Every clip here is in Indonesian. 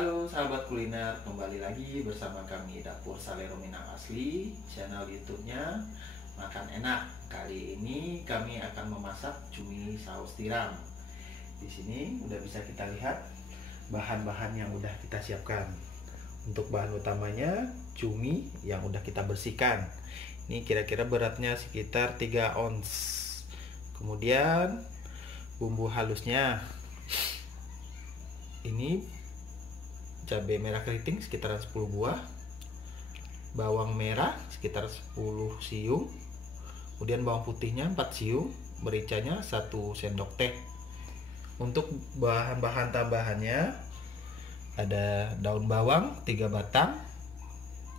Halo sahabat kuliner, kembali lagi bersama kami Dapur Salero Minang Asli, channel YouTube-nya Makan Enak. Kali ini kami akan memasak cumi saus tiram. Di sini udah bisa kita lihat bahan-bahan yang udah kita siapkan. Untuk bahan utamanya cumi yang udah kita bersihkan. Ini kira-kira beratnya sekitar 3 ons. Kemudian bumbu halusnya. Ini cabai merah keriting sekitar 10 buah, bawang merah sekitar 10 siung, kemudian bawang putihnya 4 siung, mericanya 1 sendok teh. Untuk bahan-bahan tambahannya ada daun bawang 3 batang,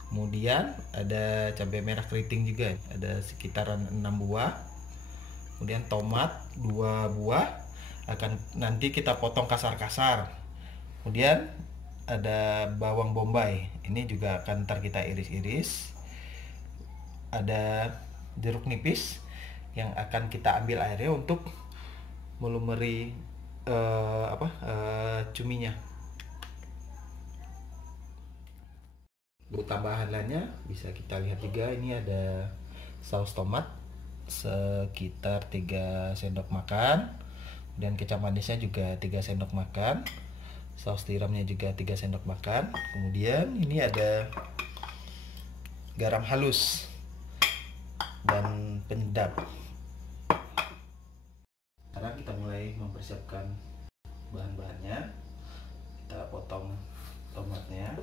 kemudian ada cabai merah keriting juga, ada sekitaran 6 buah, kemudian tomat 2 buah akan nanti kita potong kasar-kasar. Kemudian ada bawang bombay, ini juga akan ntar kita iris-iris. Ada jeruk nipis yang akan kita ambil airnya untuk melumuri cuminya. Untuk tambahan lainnya bisa kita lihat juga, ini ada saus tomat sekitar 3 sendok makan, dan kecap manisnya juga 3 sendok makan, saus tiramnya juga 3 sendok makan. Kemudian ini ada garam halus dan penyedap. Sekarang kita mulai mempersiapkan bahan-bahannya. Kita potong tomatnya.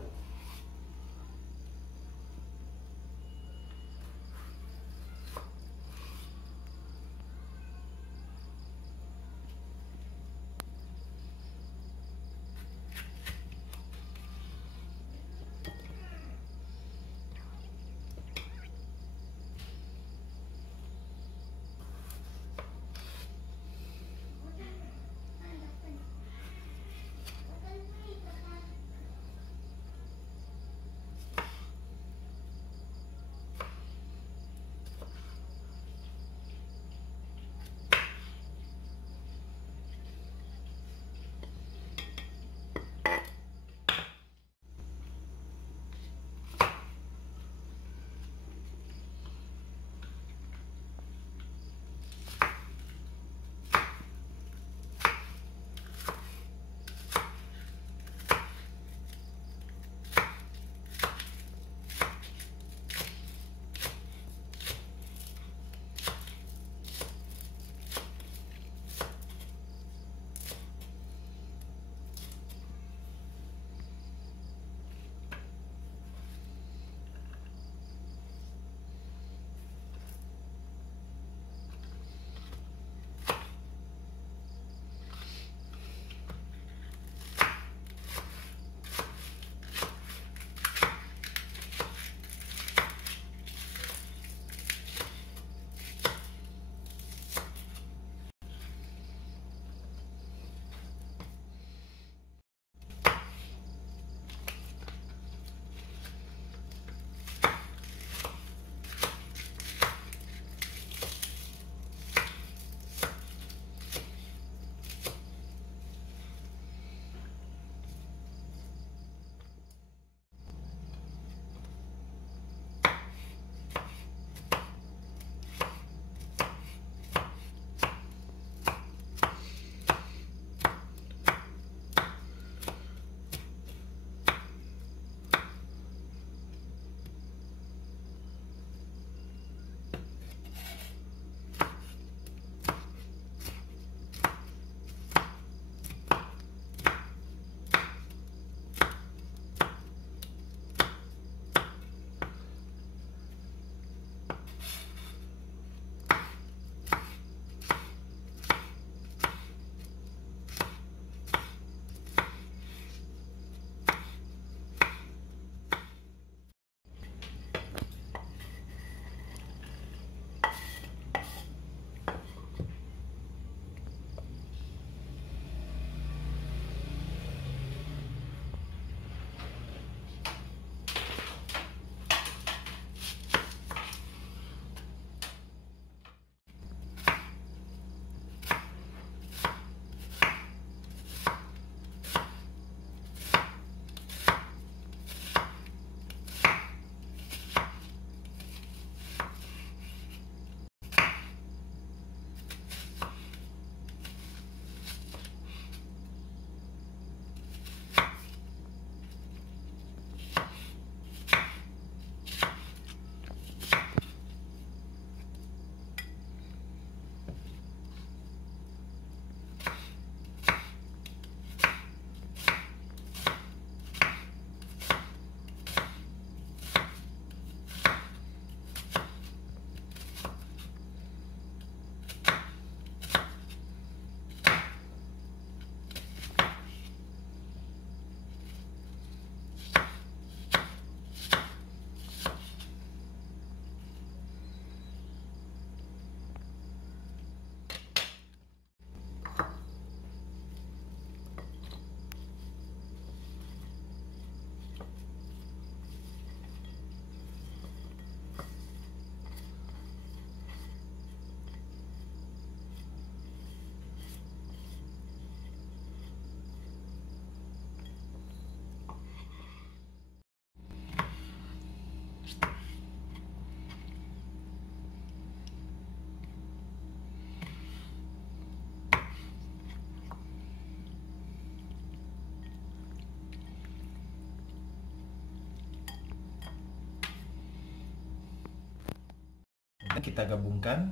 Kita gabungkan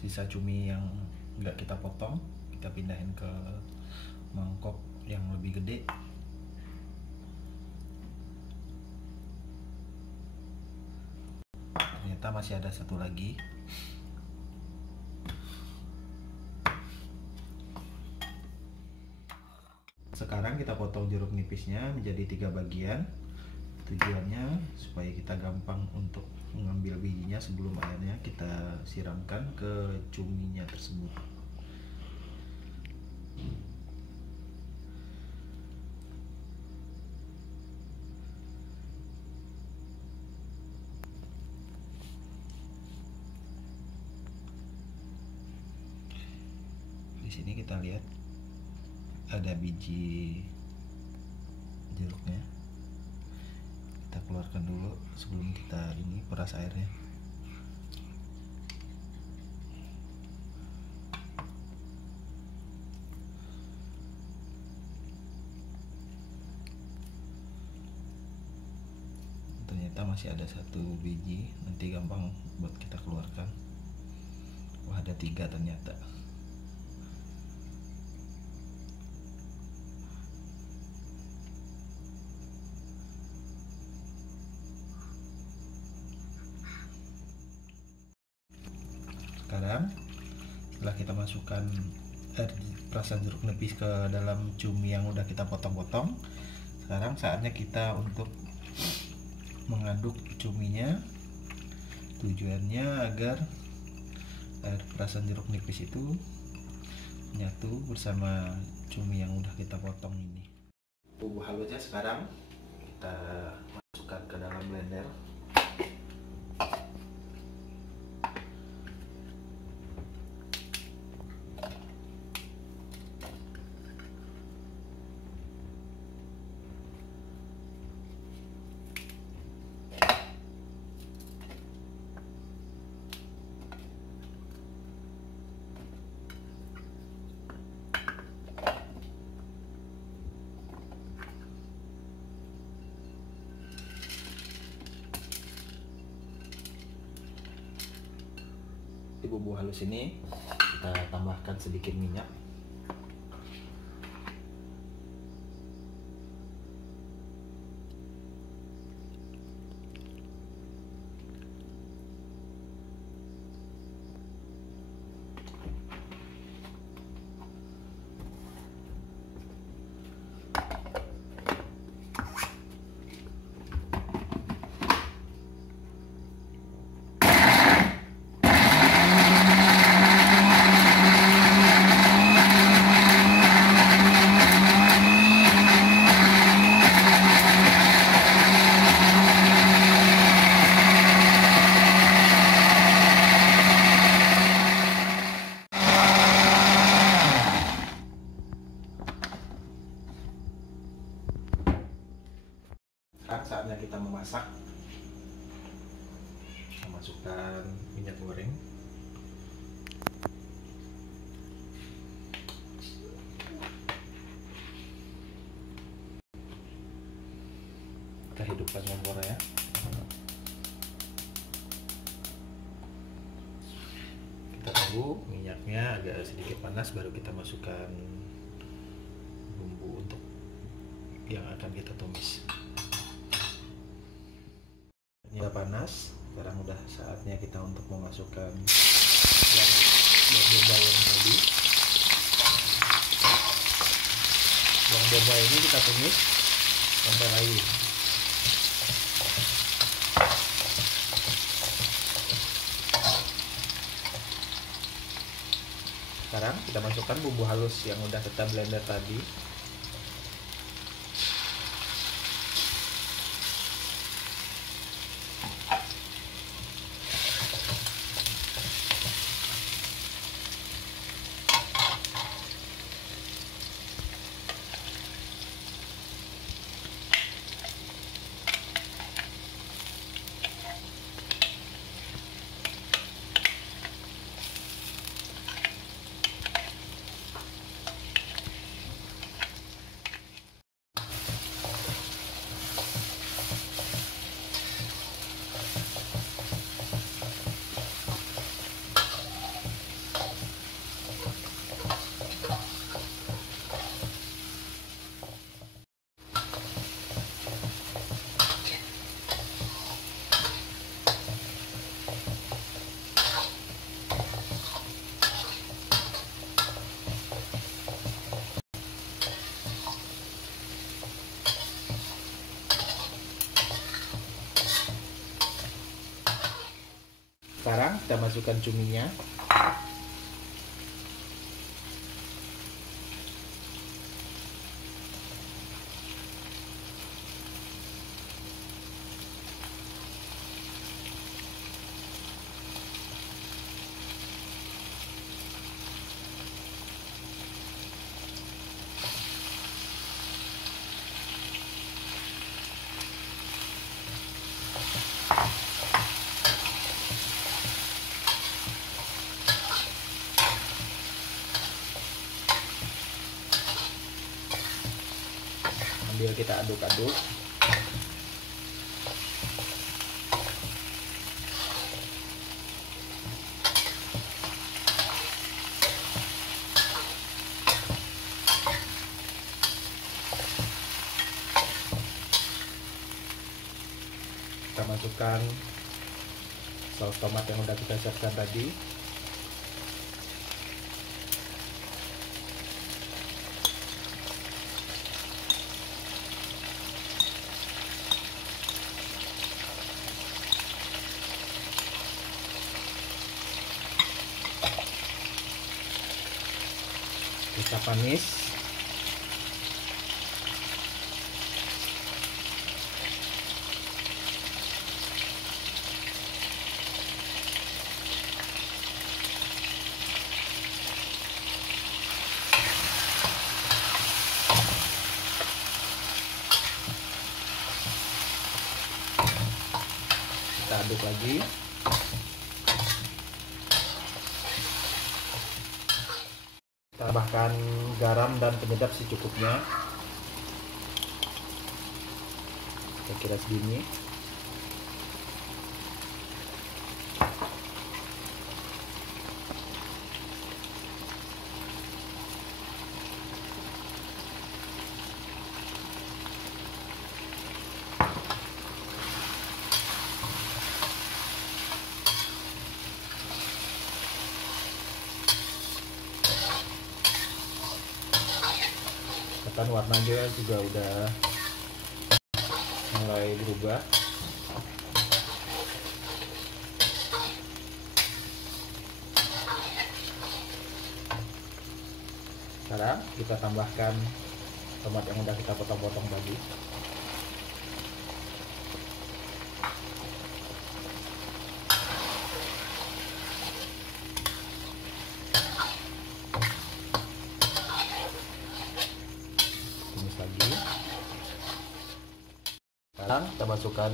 sisa cumi yang nggak kita potong, kita pindahin ke mangkok yang lebih gede. Ternyata masih ada satu lagi. Sekarang kita potong jeruk nipisnya menjadi 3 bagian. Tujuannya supaya kita gampang untuk mengambil bijinya sebelum akhirnya kita siramkan ke cuminya tersebut. Di sini kita lihat ada biji jeruknya. Kita keluarkan dulu sebelum kita ini peras airnya. Ternyata masih ada satu biji, nanti gampang buat kita keluarkan. Wah, ada 3 ternyata. Sekarang setelah kita masukkan perasan jeruk nipis ke dalam cumi yang udah kita potong-potong, sekarang saatnya kita untuk mengaduk cuminya. Tujuannya agar air perasan jeruk nipis itu menyatu bersama cumi yang udah kita potong ini. Bumbu halusnya sekarang kita masukkan ke dalam blender. Di bumbu halus ini kita tambahkan sedikit minyak. Saatnya kita memasak. Kita masukkan minyak goreng. Kita hidupkan kompornya. Kita tunggu minyaknya agak sedikit panas, baru kita masukkan bumbu untuk yang akan kita tumis. Ini udah panas, sekarang udah saatnya kita untuk memasukkan bawang bombay yang tadi. Bawang bombay ini kita tumis sampai layu. Sekarang kita masukkan bumbu halus yang udah kita blender tadi. Sekarang kita masukkan cuminya. Sambil kita aduk-aduk. Kita masukkan saus tomat yang udah kita siapkan tadi. Kecap manis. Kita aduk lagi. Tambahkan garam dan penyedap secukupnya. Saya kira segini. Kan warnanya juga udah mulai berubah. Sekarang kita tambahkan tomat yang udah kita potong-potong tadi. Lagi. Sekarang kita masukkan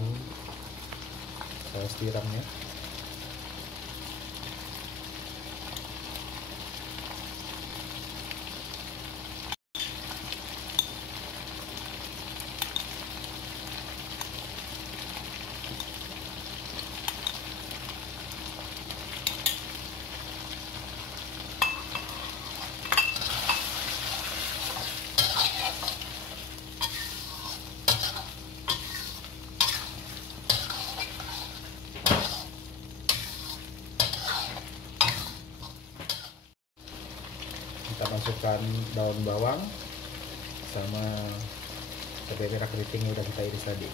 saus tiramnya. Kita masukkan daun bawang sama cabai merah keriting yang udah kita iris tadi.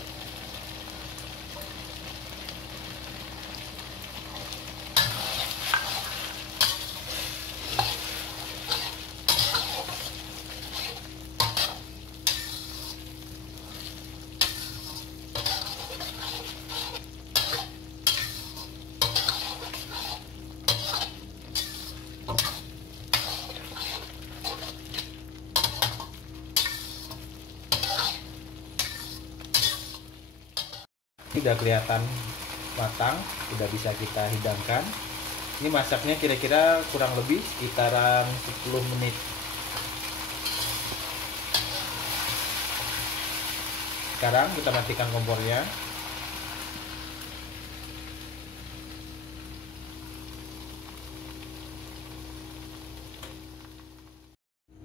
Sudah kelihatan matang, sudah bisa kita hidangkan. Ini masaknya kira-kira kurang lebih sekitaran 10 menit. Sekarang kita matikan kompornya.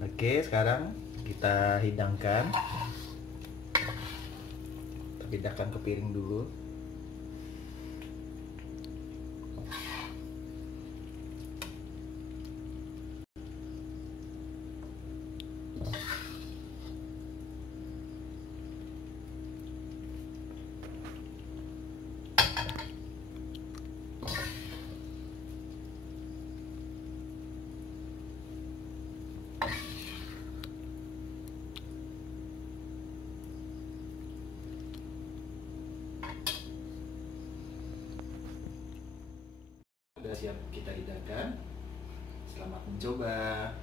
Oke, sekarang kita hidangkan. Pindahkan ke piring dulu. siap kita hidangkan. Selamat mencoba.